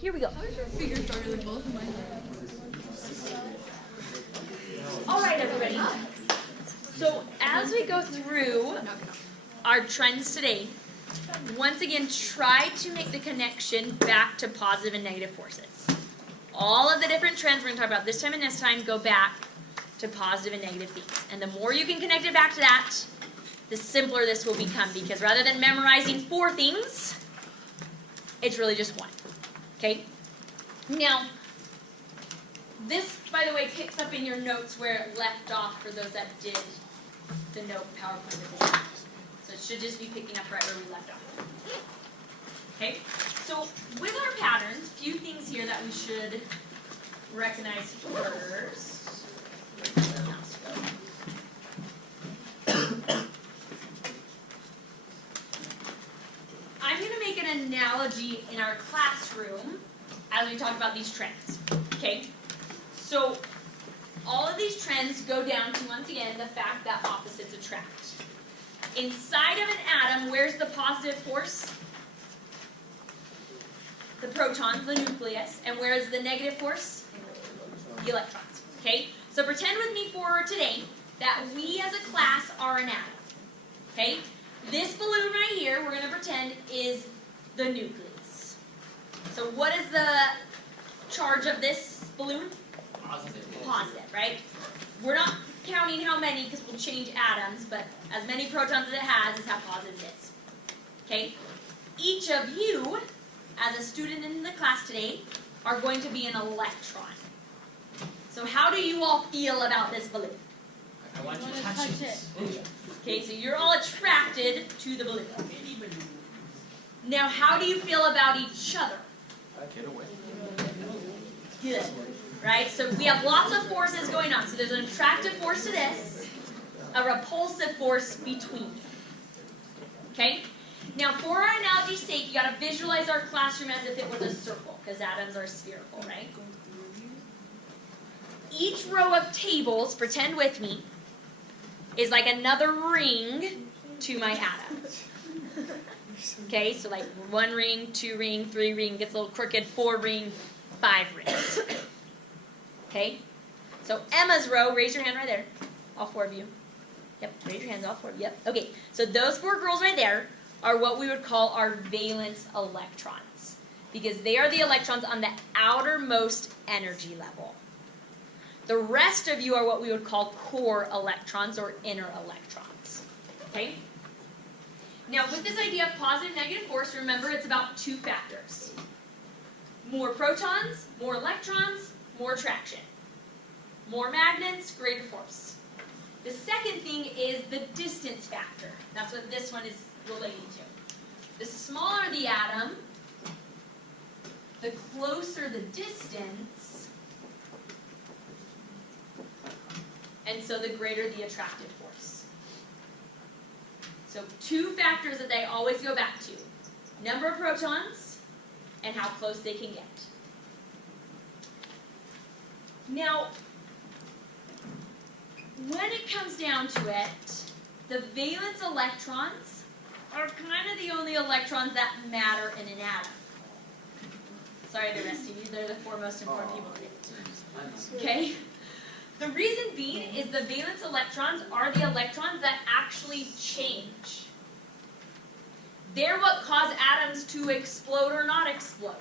Here we go. Figure started with both of mine. All right, everybody. So as we go through our trends today, once again, try to make the connection back to positive and negative forces. All of the different trends we're going to talk about this time and next time go back to positive and negative things. And the more you can connect it back to that, the simpler this will become, because rather than memorizing 4 things, it's really just 1. Okay? Now, this, by the way, picks up in your notes where it left off for those that did the note PowerPoint. So it should just be picking up right where we left off. Okay? So with our patterns, a few things here that we should recognize first. I'm going to make an analogy in our classroom as we talk about these trends. Okay? So all of these trends go down to, once again, the fact that opposites attract. Inside of an atom, where's the positive force? The protons, the nucleus. And where is the negative force? The electrons. Okay? So pretend with me for today that we as a class are an atom. Okay? This balloon right here, we're going to pretend, is the nucleus. So what is the charge of this balloon? Positive. Positive, right? We're not counting how many because we'll change atoms, but as many protons as it has is how positive it is. Okay? Each of you, as a student in the class today, are going to be an electron. So how do you all feel about this balloon? I want to touch it. Okay, so you're all attracted to the balloon. Now, how do you feel about each other? Get away. Good. Right? So we have lots of forces going on. So there's an attractive force to this, a repulsive force between. Okay? Now, for our analogy's sake, you got to visualize our classroom as if it was a circle, because atoms are spherical, right? Each row of tables, pretend with me, is like another ring to my atom. Okay, so like 1 ring, 2 ring, 3 ring, gets a little crooked, 4 ring, 5 rings. Okay? So Emma's row, raise your hand right there. All 4 of you. Yep, raise your hands, all 4 of you. Yep. Okay, so those 4 girls right there are what we would call our valence electrons, because they are the electrons on the outermost energy level. The rest of you are what we would call core electrons or inner electrons. Okay? Now, with this idea of positive and negative force, remember it's about 2 factors. More protons, more electrons, more attraction. More magnets, greater force. The second thing is the distance factor. That's what this one is relating to. The smaller the atom, the closer the distance, and so the greater the attractive force. So 2 factors that they always go back to. Number of protons and how close they can get. Now, when it comes down to it, the valence electrons are kind of the only electrons that matter in an atom. Sorry to rest of you, they're the 4 most important people in it. Okay? The reason being is the valence electrons are the electrons that actually change. They're what cause atoms to explode or not explode.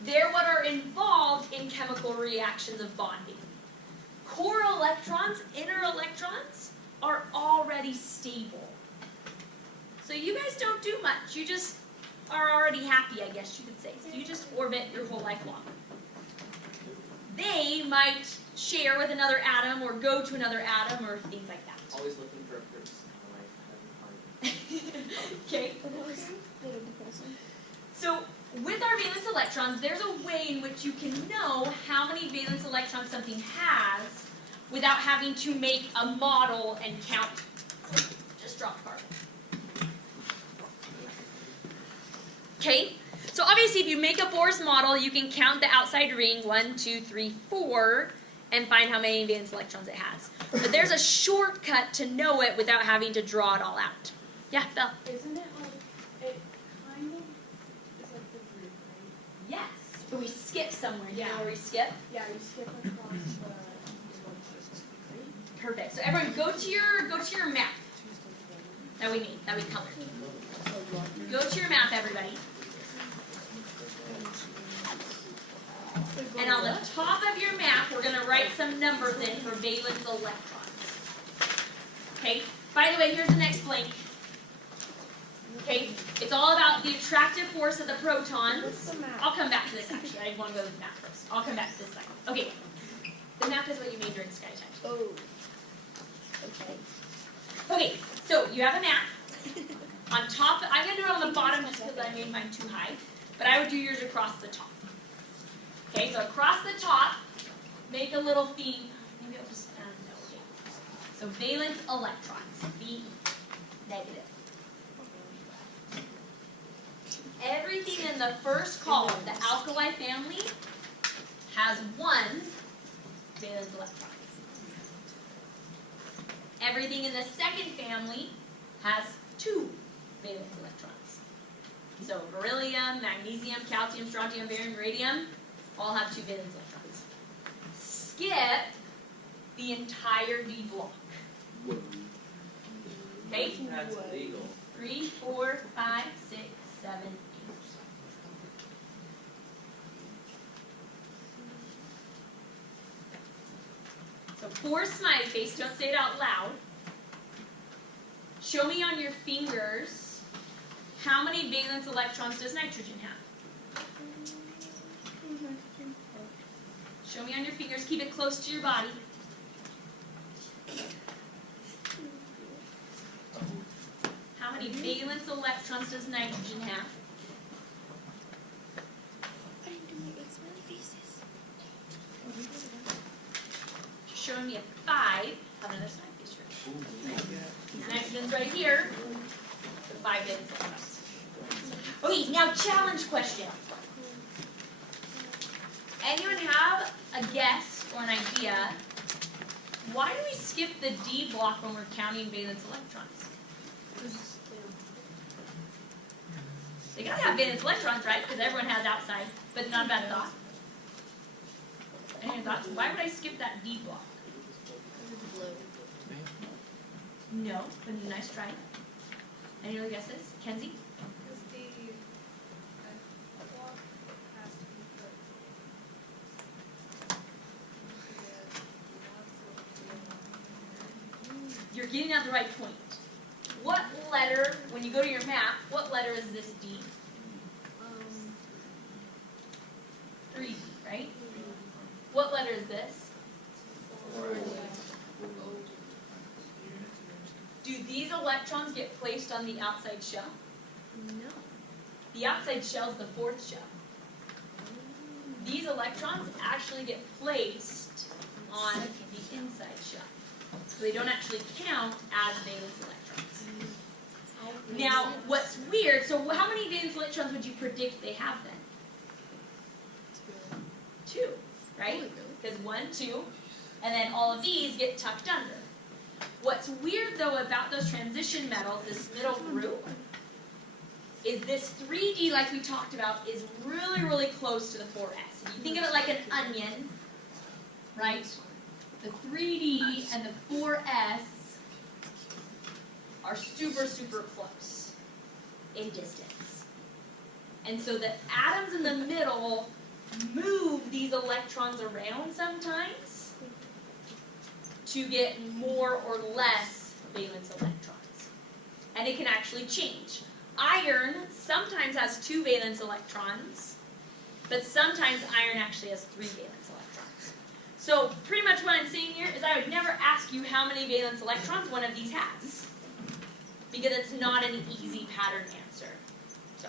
They're what are involved in chemical reactions of bonding. Core electrons, inner electrons, are already stable. So you guys don't do much. You just are already happy, I guess you could say. So you just orbit your whole life long. They might share with another atom or go to another atom or things like that. Always looking for a person. Okay. So with our valence electrons, there's a way in which you can know how many valence electrons something has without having to make a model and count. Just drop carbon. Okay? So obviously if you make a Bohr's model, you can count the outside ring, 1, 2, 3, 4, and find how many valence electrons it has. But there's a shortcut to know it without having to draw it all out. Yeah, Belle? Isn't it like, it kind of is like the group, right? Yes. But we skip somewhere. Do you know where we skip? Yeah, you skip across the... Perfect. So everyone, go to your map that we made, that we colored. Go to your map, everybody. And on the top of your map, we're going to write some numbers in for valence electrons. Okay? By the way, here's the next blank. Okay? It's all about the attractive force of the protons. I'll come back to this, actually. I want to go to the map first. I'll come back to this second. Okay. The map is what you made during Sky Time. Oh. Okay. Okay, so you have a map. On top, I'm going to do it on the bottom just because I made mine too high. But I would do yours across the top. Okay, so across the top, make a little theme. Maybe I'll just, no, okay. So valence electrons, VE, negative. Everything in the first column, the alkali family, has one valence electron. Everything in the second family has two valence electrons. So beryllium, magnesium, calcium, strontium, barium, radium, all have two valence electrons. Skip the entire D block. Okay? That's illegal. 3, 4, 5, 6, 7, 8. So 4 smiley face, don't say it out loud. Show me on your fingers how many valence electrons does nitrogen have? Show me on your fingers, keep it close to your body. How many valence electrons does nitrogen have? I didn't do my 8 smiley faces. Showing me a 5. Have another smiley face here. Nitrogen's right here. The 5 valence electrons. Okay, now challenge question. Anyone have a guess or an idea? Why do we skip the D block when we're counting valence electrons? They gotta have valence electrons, right? Because everyone has outside, but not a bad thought. Any thoughts? Why would I skip that D block? No, but nice try. Any other guesses? Kenzie? Because the block has to be put. You're getting at the right point. What letter, when you go to your map, what letter is this D? 3D, right? What letter is this? Do these electrons get placed on the outside shell? No. The outside shell is the 4th shell. These electrons actually get placed on the inside shell. So they don't actually count as valence electrons. Now, what's weird, so how many valence electrons would you predict they have then? 2, right? Because 1, 2, and then all of these get tucked under. What's weird, though, about those transition metals, this middle group, is this 3D, like we talked about, is really, really close to the 4S. If you think of it like an onion, right? The 3D and the 4S are super, super close in distance. And so the atoms in the middle move these electrons around sometimes to get more or less valence electrons. And it can actually change. Iron sometimes has 2 valence electrons, but sometimes iron actually has 3 valence electrons. So pretty much what I'm saying here is I would never ask you how many valence electrons one of these has, because it's not an easy pattern answer. So,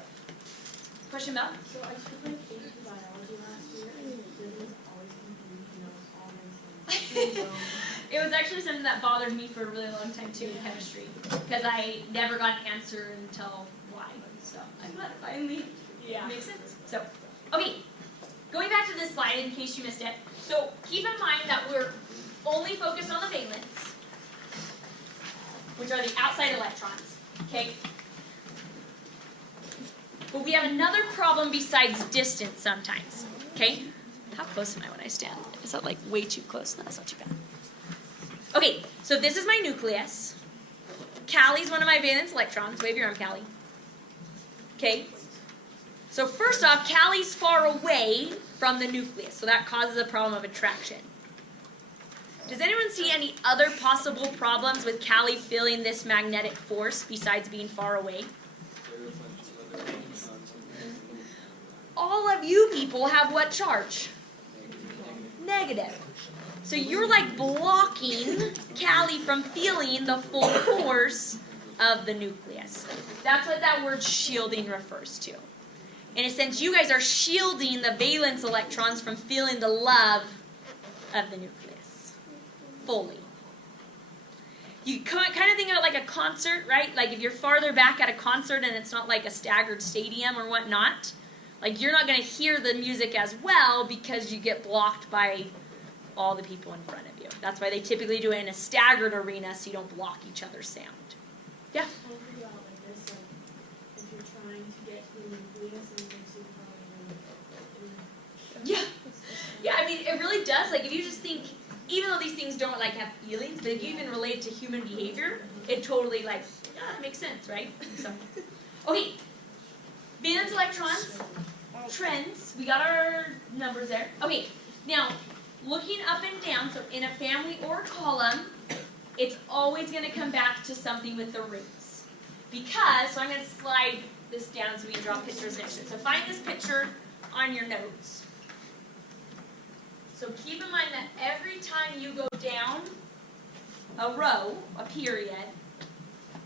question about? So I took my basic biology last year, and it was always confusing, all It was actually something that bothered me for a really long time too in chemistry, because I never got an answer until why. So I'm glad it finally makes sense. So, okay, going back to this slide in case you missed it. So keep in mind that we're only focused on the valence, which are the outside electrons. Okay. But we have another problem besides distance sometimes. Okay? How close am I when I stand? Is that like way too close? No, that's not too bad. Okay, so this is my nucleus. Callie's one of my valence electrons. Wave your arm, Callie. Okay? So first off, Callie's far away from the nucleus, so that causes a problem of attraction. Does anyone see any other possible problems with Callie feeling this magnetic force besides being far away? All of you people have what charge? Negative. So you're like blocking Callie from feeling the full force of the nucleus. That's what that word shielding refers to. In a sense, you guys are shielding the valence electrons from feeling the love of the nucleus fully. You kind of think of it like a concert, right? Like if you're farther back at a concert and it's not like a staggered stadium or whatnot, like you're not going to hear the music as well because you get blocked by all the people in front of you. That's why they typically do it in a staggered arena so you don't block each other's sound. Yeah? I'll figure out like this, like, if you're trying to get to the nucleus and you see probably Yeah. Yeah, I mean, it really does. Like, if you just think, even though these things don't, like, have feelings, but if you even relate it to human behavior, it totally, like, yeah, it makes sense, right? So, okay. Valence electrons, trends. We got our numbers there. Okay, now, looking up and down, so in a family or column, it's always going to come back to something with the rings. Because, so I'm going to slide this down so we can draw pictures next to it. So find this picture on your notes. So keep in mind that every time you go down a row, a period,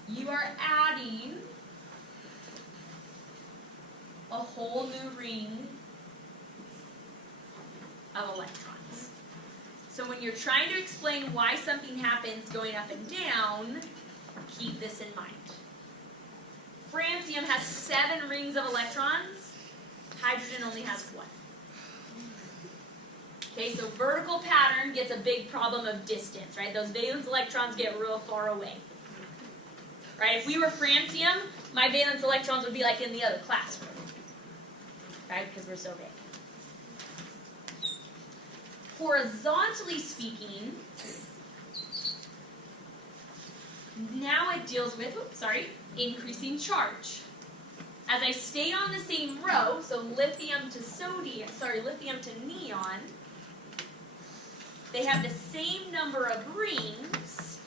you are adding a whole new ring of electrons. So when you're trying to explain why something happens going up and down, keep this in mind. Francium has 7 rings of electrons. Hydrogen only has 1. Okay, so vertical pattern gets a big problem of distance, right? Those valence electrons get real far away. Right? If we were francium, my valence electrons would be like in the other classroom. Right? Because we're so big. Horizontally speaking, now it deals with, increasing charge. As I stay on the same row, so lithium to neon, they have the same number of rings,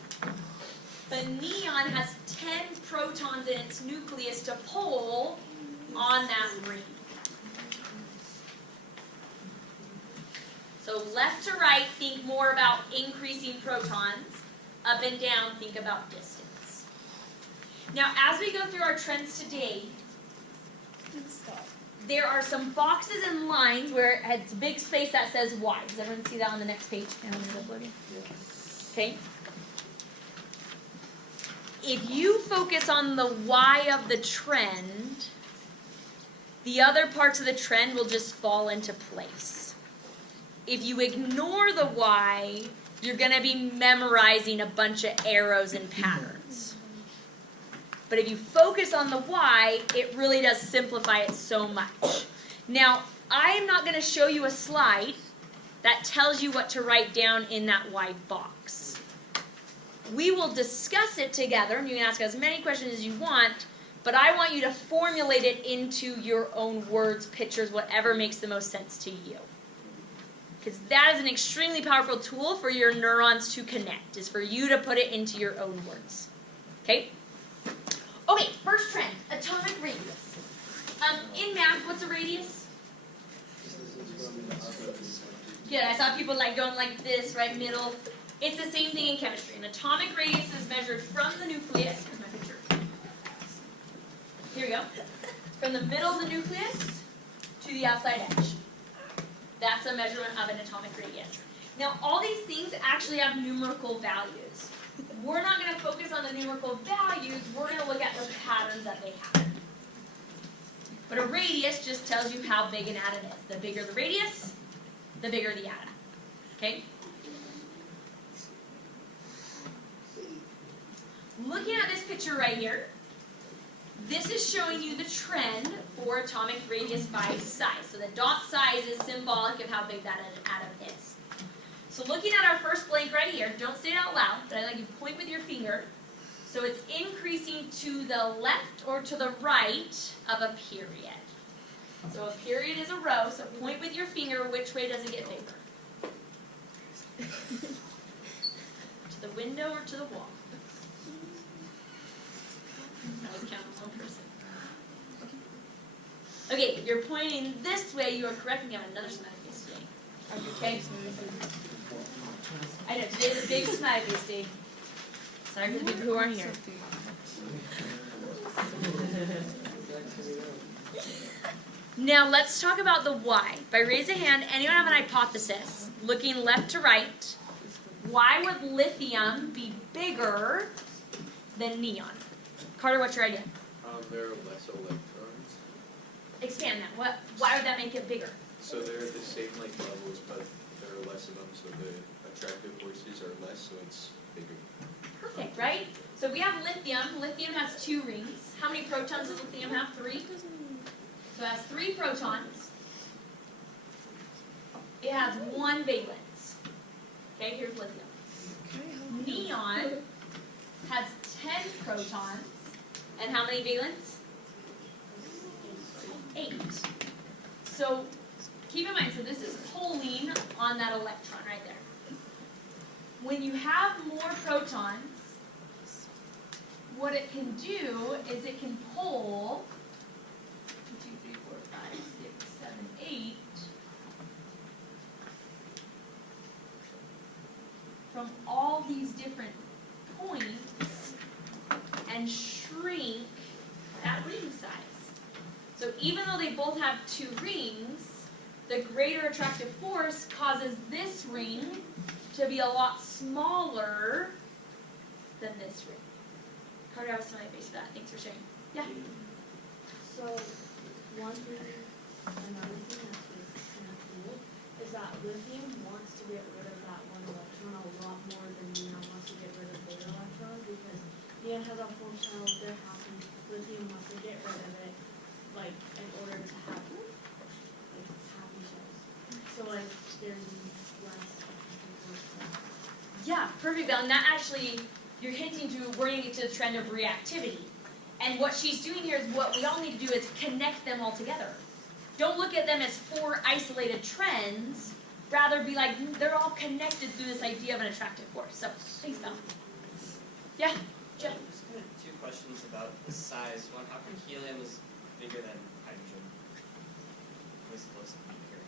but neon has 10 protons in its nucleus to pull on that ring. So left to right, think more about increasing protons. Up and down, think about distance. Now, as we go through our trends today, there are some boxes and lines where it's a big space that says Y. Does everyone see that on the next page? Okay. If you focus on the Y of the trend, the other parts of the trend will just fall into place. If you ignore the Y, you're going to be memorizing a bunch of arrows and patterns. But if you focus on the Y, it really does simplify it so much. Now, I am not going to show you a slide that tells you what to write down in that Y box. We will discuss it together, and you can ask as many questions as you want, but I want you to formulate it into your own words, pictures, whatever makes the most sense to you. Because that is an extremely powerful tool for your neurons to connect, is for you to put it into your own words. Okay? Okay, first trend, atomic radius. In math, what's a radius? Good, I saw people like going like this, right, middle. It's the same thing in chemistry. An atomic radius is measured from the nucleus. Here's my picture. Here we go. From the middle of the nucleus to the outside edge. That's a measurement of an atomic radius. Now, all these things actually have numerical values. We're not going to focus on the numerical values. We're going to look at the patterns that they have. But a radius just tells you how big an atom is. The bigger the radius, the bigger the atom. Okay? Looking at this picture right here, this is showing you the trend for atomic radius by size. So the dot size is symbolic of how big that atom is. So looking at our first blank right here, don't say it out loud, but I like you to point with your finger. So it's increasing to the left or to the right of a period. So a period is a row, so point with your finger, which way does it get bigger? To the window or to the wall? That was counting one person. Okay, you're pointing this way, you are correct. We have another smiley face today. Okay? I know, today's a big smiley face day. Sorry for the people who aren't here. Now let's talk about the why. By raise a hand, anyone have an hypothesis? Looking left to right, why would lithium be bigger than neon? Carter, what's your idea? There are less electrons, Expand that. Why would that make it bigger? so they're at the same levels, but there are less of them, so the attractive forces are less, so it's bigger. Perfect, right? So we have lithium. Lithium has 2 rings. How many protons does lithium have? 3? So it has 3 protons. It has 1 valence. Okay, here's lithium. Neon has 10 protons. And how many valence? 8. So keep in mind, so this is pulling on that electron right there. When you have more protons, what it can do is it can pull 1, 2, 3, 4, 5, 6, 7, 8 from all these different points and shrink that ring size. So even though they both have 2 rings, the greater attractive force causes this ring to be a lot smaller than this ring. Carter, I was on my face for that. Thanks for sharing. Yeah. So, one thing, another thing that's really kind of cool is that lithium wants to get rid of that one electron a lot more than neon wants to get rid of their electrons, because neon has a whole shell of their happy. Lithium wants to get rid of it, like, in order to have, like, happy shells. So, like, there's less attractive. Yeah, perfect, Belle. And that actually, you're hinting to, we're going to get to the trend of reactivity. And what she's doing here is what we all need to do is connect them all together. Don't look at them as 4 isolated trends. Rather be like, they're all connected through this idea of an attractive force. So, thanks, Belle. Yeah, Jeff? Just kind of 2 questions about the size. One, how come helium is bigger than hydrogen? Was supposed to be bigger.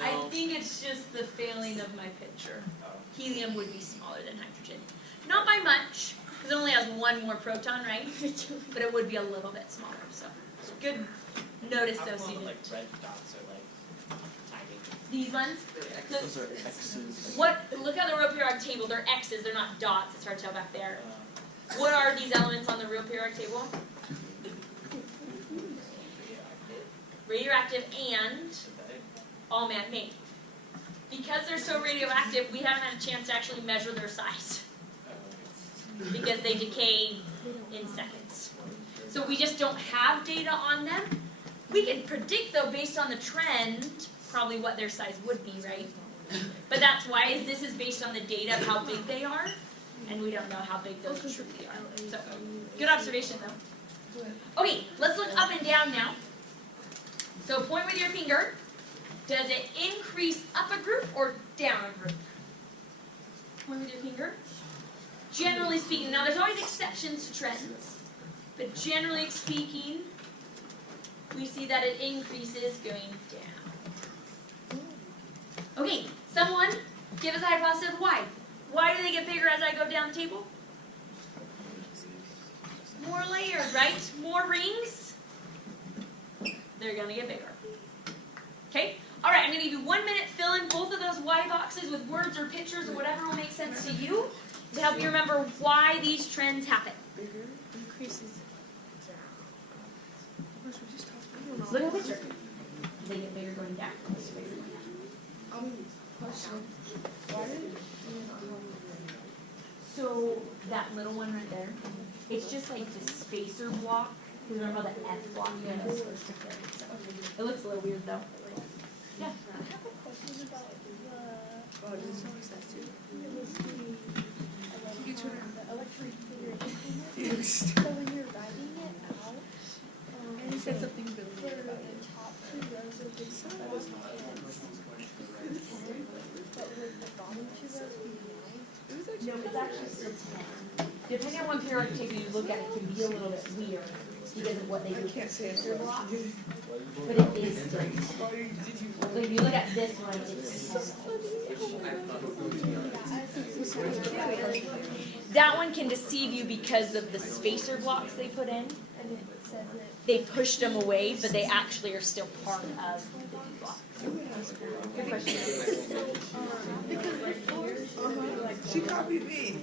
I think it's just the failing of my picture. Oh. Helium would be smaller than hydrogen. Not by much, because it only has 1 more proton, right? But it would be a little bit smaller. So, good notice How those come all the students. red dots are like tiny? These ones? Those are X's. Look at the real periodic table. They're X's, they're not dots. It's hard to tell back there. Uh, What are these elements on the real periodic table? Radioactive and synthetic. all man-made. Because they're so radioactive, we haven't had a chance to actually measure their size. Because they decay in seconds. So we just don't have data on them. We can predict, though, based on the trend, probably what their size would be, right? But that's why this is based on the data of how big they are, and we don't know how big those truly are. So, good observation, though. Okay, let's look up and down now. So point with your finger. Does it increase up a group or down a group? Point with your finger. Generally speaking, now there's always exceptions to trends, but generally speaking, we see that it increases going down. Okay, someone give us a hypothesis of why. Why do they get bigger as I go down the table? More layers, right? More rings. They're going to get bigger. Okay? All right, I'm going to give you 1 minute. Fill in both of those Y boxes with words or pictures or whatever will make sense to you to help you remember why these trends happen. Bigger increases down. Look at the picture. They get bigger going down. Question. Why did So that little one right there, it's just like the spacer block. Because remember the F block you're not supposed to carry. So it looks a little weird though. Yeah. I have a question about Oh, it is always that too. the electric figure. So when you're writing it out, And you said something for really weird about the it. top two rows of the That was not. it's 10, but would the bottom two rows be 9? It was No, actually. it's actually still 10. Depending on what periodic table you look at, it can be a little bit weird because of what they do I with can't say it. spacer blocks. But it is still 10. Oh, did you? Like if you look at this one, it's 10. That one can deceive you because of the spacer blocks they put in. And it says it. They pushed them away, but they actually are still part of the block. Good question. She copied me.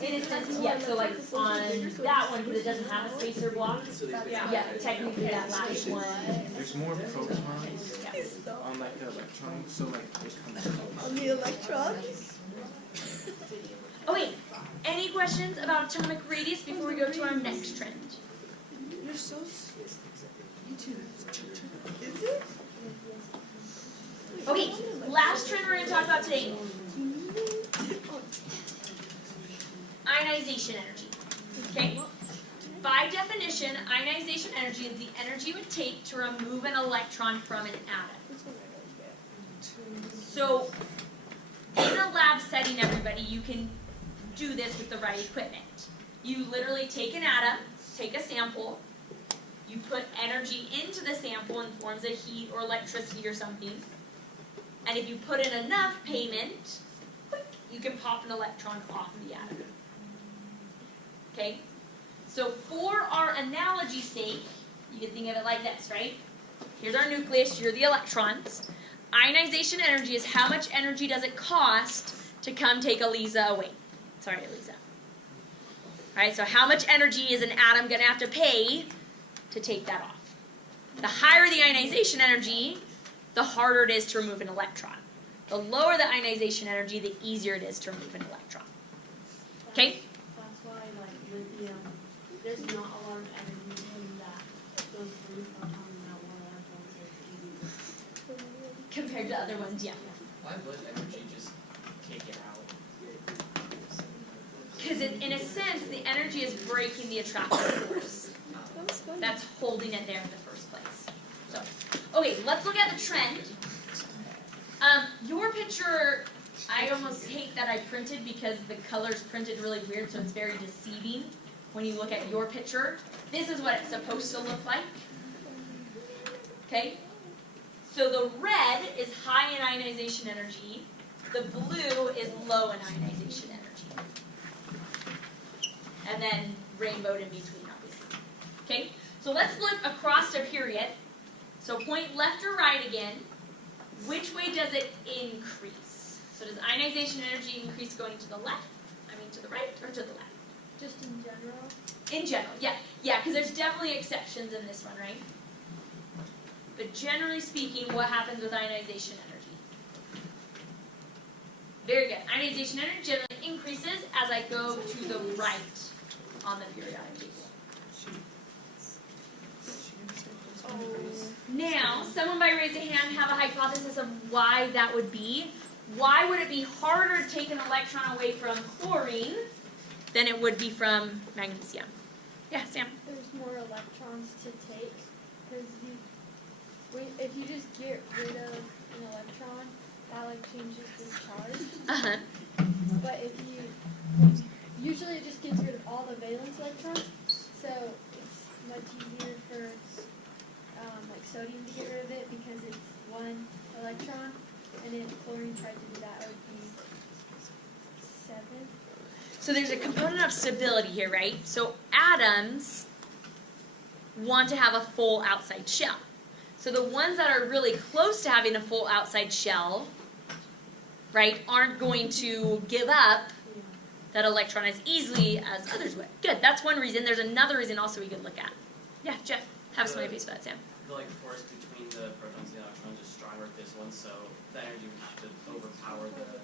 In a sense, yeah, so like on that one, because it doesn't have a spacer block, yeah, technically that last one. There's more protons on like the electrons, so like it comes. On the electrons? Oh wait, any questions about atomic radius before we go to our next trend? You're so. You too. Is it? Okay, last trend we're going to talk about today. Ionization energy. Okay? By definition, ionization energy is the energy it would take to remove an electron from an atom. So, in a lab setting, everybody, you can do this with the right equipment. You literally take an atom, take a sample, you put energy into the sample in forms of heat or electricity or something, and if you put in enough payment, quick, you can pop an electron off the atom. Okay? So for our analogy's sake, you can think of it like this, right? Here's our nucleus, here are the electrons. Ionization energy is how much energy does it cost to come take Eliza away. Sorry, Eliza. Alright, so how much energy is an atom going to have to pay to take that off? The higher the ionization energy, the harder it is to remove an electron. The lower the ionization energy, the easier it is to remove an electron. Okay? That's why, like, lithium, there's not a lot of energy in that goes through photon and that one electron, so it's easy. Compared to other ones, yeah. Why would energy just kick it out? Because in a sense, the energy is breaking the attractive force that's holding it there in the first place. So, okay, let's look at the trend. Your picture, I almost hate that I printed because the color's printed really weird, so it's very deceiving when you look at your picture. This is what it's supposed to look like. Okay? So the red is high in ionization energy. The blue is low in ionization energy. And then rainbowed in between, obviously. Okay? So let's look across a period. So point left or right again. Which way does it increase? So does ionization energy increase going to the left? I mean to the right or to the left? Just in general. In general, yeah. Yeah, because there's definitely exceptions in this one, right? But generally speaking, what happens with ionization energy? Very good. Ionization energy generally increases as I go to the right on the periodic table. Now, someone by raise a hand have a hypothesis of why that would be. Why would it be harder to take an electron away from chlorine than it would be from magnesium? Yeah, Sam. There's more electrons to take because if you just get rid of an electron, that like changes the charge. Uh-huh. But if you usually it just gets rid of all the valence electrons, so it's much easier for like sodium to get rid of it because it's one electron, and if chlorine tried to do that, it would be 7. So there's a component of stability here, right? So atoms want to have a full outside shell. So the ones that are really close to having a full outside shell, right, aren't going to give up that electron as easily as others would. Good, that's one reason. There's another reason also we could look at. Yeah, Jeff, have a smiley face for that, Sam. The like force between the protons and the electrons is stronger with this one, so the energy would have to overpower the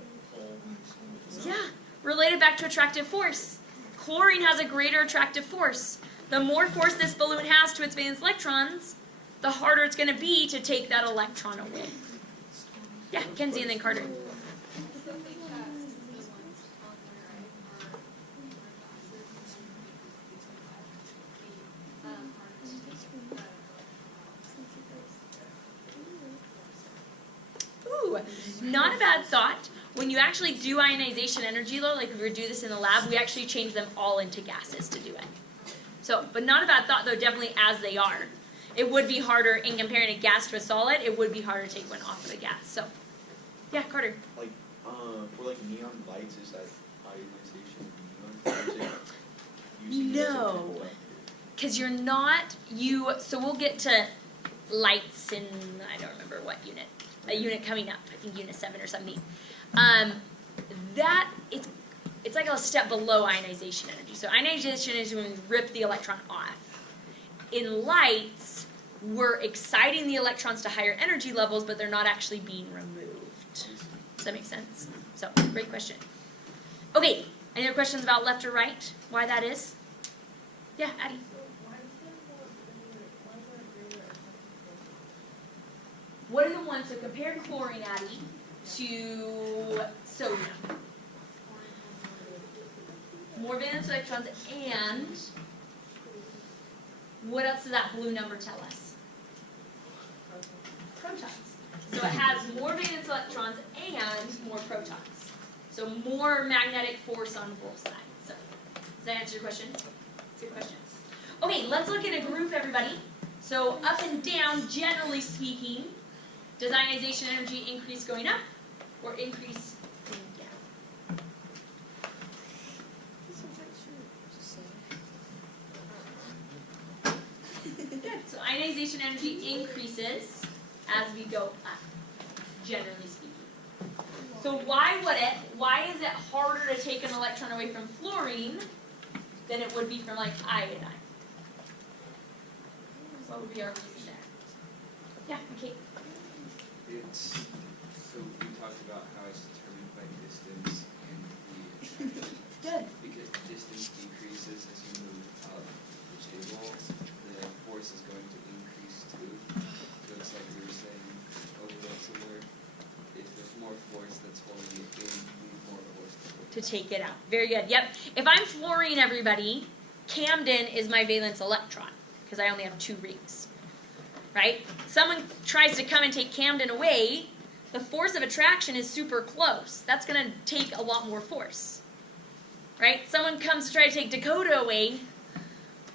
Yeah, related back to attractive force. Chlorine has a greater attractive force. The more force this balloon has to its valence electrons, the harder it's going to be to take that electron away. Yeah, Kenzie and then Carter. Ooh, not a bad thought. When you actually do ionization energy, though, like we would do this in the lab, we actually change them all into gases to do it. So, but not a bad thought, though, definitely as they are. It would be harder, in comparing a gas to a solid, it would be harder to take one off of the gas. So, yeah, Carter. Like, for like neon lights, is that ionization neon? Or is it using it as a No. chemical? Because you're not, so we'll get to lights in, I don't remember what unit, a unit coming up, I think unit 7 or something. It's like a step below ionization energy. So ionization energy is when we rip the electron off. In lights, we're exciting the electrons to higher energy levels, but they're not actually being removed. Does that make sense? So, great question. Okay, any other questions about left or right? Why that is? Yeah, Addie. What are the ones, so compare chlorine, Addie, to sodium? More valence electrons, and what else does that blue number tell us? Protons. So it has more valence electrons and more protons. So more magnetic force on both sides. So, does that answer your question? That's a good question. Okay, let's look at a group, everybody. So up and down, generally speaking, does ionization energy increase going up or increase going down? Good. So ionization energy increases as we go up, generally speaking. So why is it harder to take an electron away from fluorine than it would be from like iodine? What would be our reason there? Yeah, okay. It's, so we talked about how it's determined by distance and the attraction. Good. Because distance decreases as you move up the table, the force is going to increase too. So it's like we were saying over there somewhere, if there's more force that's holding it in, you need more force To take it out. Very good. Yep. If I'm fluorine, everybody, Camden is my valence electron because I only have 2 rings. Right? Someone tries to come and take Camden away, the force of attraction is super close. That's going to take a lot more force. Right? Someone comes to try to take Dakota away,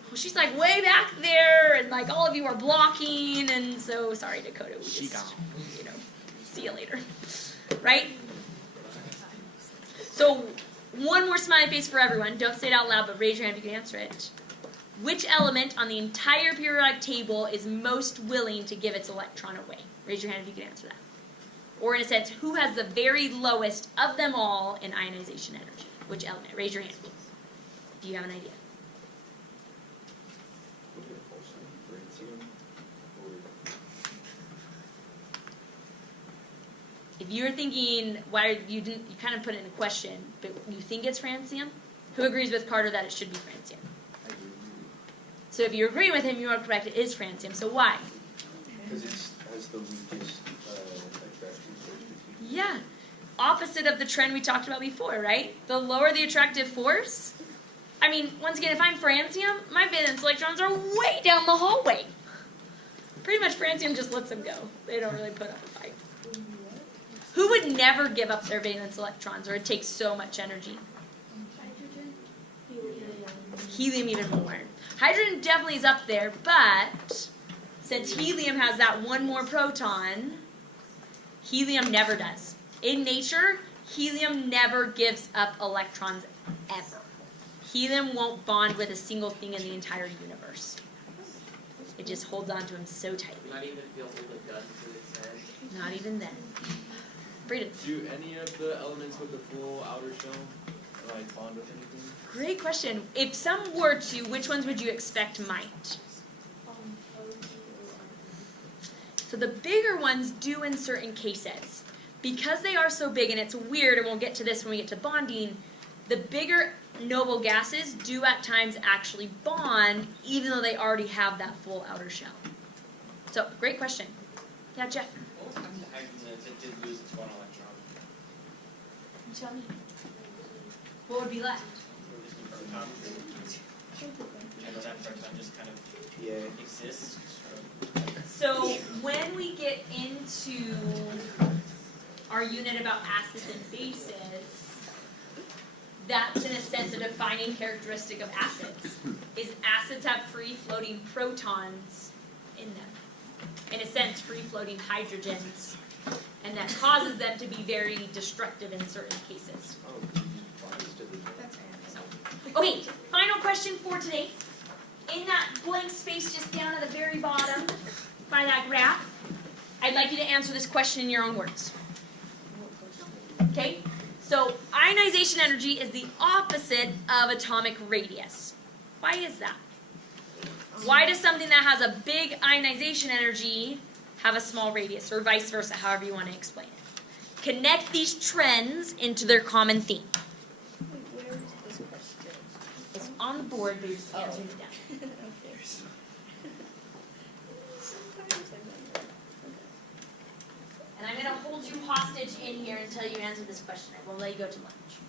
well, she's like way back there, and like all of you are blocking, and so sorry, Dakota, we just, see you later. Right? So, one more smiley face for everyone. Don't say it out loud, but raise your hand if you can answer it. Which element on the entire periodic table is most willing to give its electron away? Raise your hand if you can answer that. Or in a sense, who has the very lowest of them all in ionization energy? Which element? Raise your hand. Do you have an idea? If you're thinking, why you didn't, you kind of put it in a question, but you think it's francium? Who agrees with Carter that it should be francium? So if you agree with him, you are correct. It is francium. So why? Because it has the weakest attraction force. Yeah. Opposite of the trend we talked about before, right? The lower the attractive force. I mean, once again, if I'm francium, my valence electrons are way down the hallway. Pretty much francium just lets them go. They don't really put up a fight. Who would never give up their valence electrons, or it takes so much energy? Hydrogen. Helium even more. Hydrogen definitely is up there, but since helium has that one more proton, helium never does. In nature, helium never gives up electrons ever. Helium won't bond with a single thing in the entire universe. It just holds on to him so tightly. Not even if you hold a gun to its head. Not even then. Freedom. Do any of the elements with the full outer shell like bond with anything? Great question. If some were to, which ones would you expect might? So the bigger ones do in certain cases. because they are so big, and it's weird, and we'll get to this when we get to bonding, the bigger noble gases do at times actually bond, even though they already have that full outer shell. So, great question. Yeah, Jeff? What would happen to hydrogen if it did lose its one electron? You tell me. What would be left? Or just a proton? And that proton just kind of exists? So when we get into our unit about acids and bases, that's in a sense a defining characteristic of acids, is acids have free-floating protons in them. In a sense, free-floating hydrogens, and that causes them to be very destructive in certain cases. So, okay, final question for today. In that blank space just down at the very bottom, by that graph, I'd like you to answer this question in your own words. Okay? So, ionization energy is the opposite of atomic radius. Why is that? Why does something that has a big ionization energy have a small radius, or vice versa, however you want to explain it? Connect these trends into their common theme. Where is this question? It's on the board, but you're just answering it down. Okay. Sometimes I remember. And I'm going to hold you hostage in here until you answer this question. I won't let you go to lunch.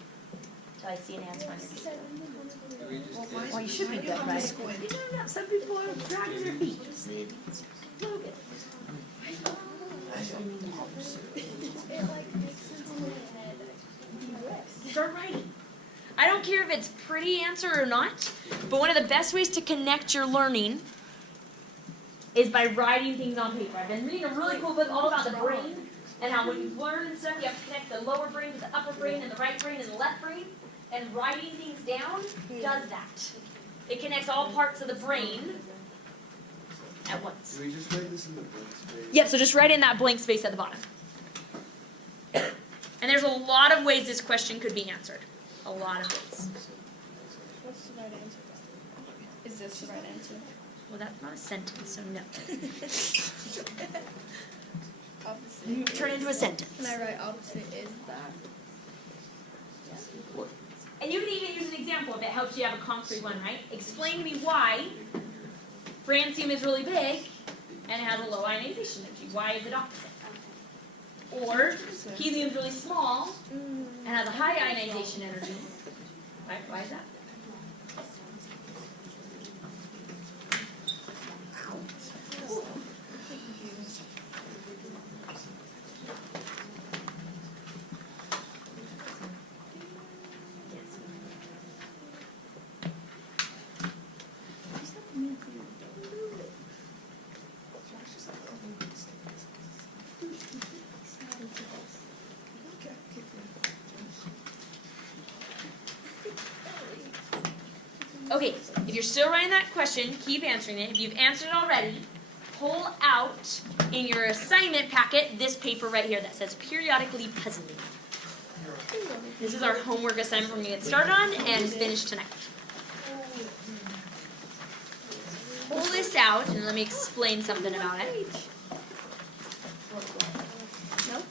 Until I see an answer on your piece. Can we just Well, you should be done, right? You know, some people are dragging their feet. Just a little bit. It like makes sense in my head. Start writing. I don't care if it's pretty answer or not, but one of the best ways to connect your learning is by writing things on paper. I've been reading a really cool book all about the brain and how when you learn and stuff, you have to connect the lower brain to the upper brain and the right brain and the left brain. And writing things down does that. It connects all parts of the brain at once. Can we just write this in the blank space? Yep, so just write in that blank space at the bottom. And there's a lot of ways this question could be answered. A lot of ways. What's the right answer? Is this the right answer? Well, that's not a sentence, so no. Opposite. Turn into a sentence. Can I write opposite is that? And you can even use an example if it helps you have a concrete one, right? Explain to me why francium is really big and it has a low ionization energy. Why is it opposite? Or helium is really small and has a high ionization energy. Right? Why is that? Okay, if you're still writing that question, keep answering it. If you've answered it already, pull out in your assignment packet this paper right here that says periodically puzzling. This is our homework assignment we're going to get started on and finish tonight. Pull this out and let me explain something about it. No?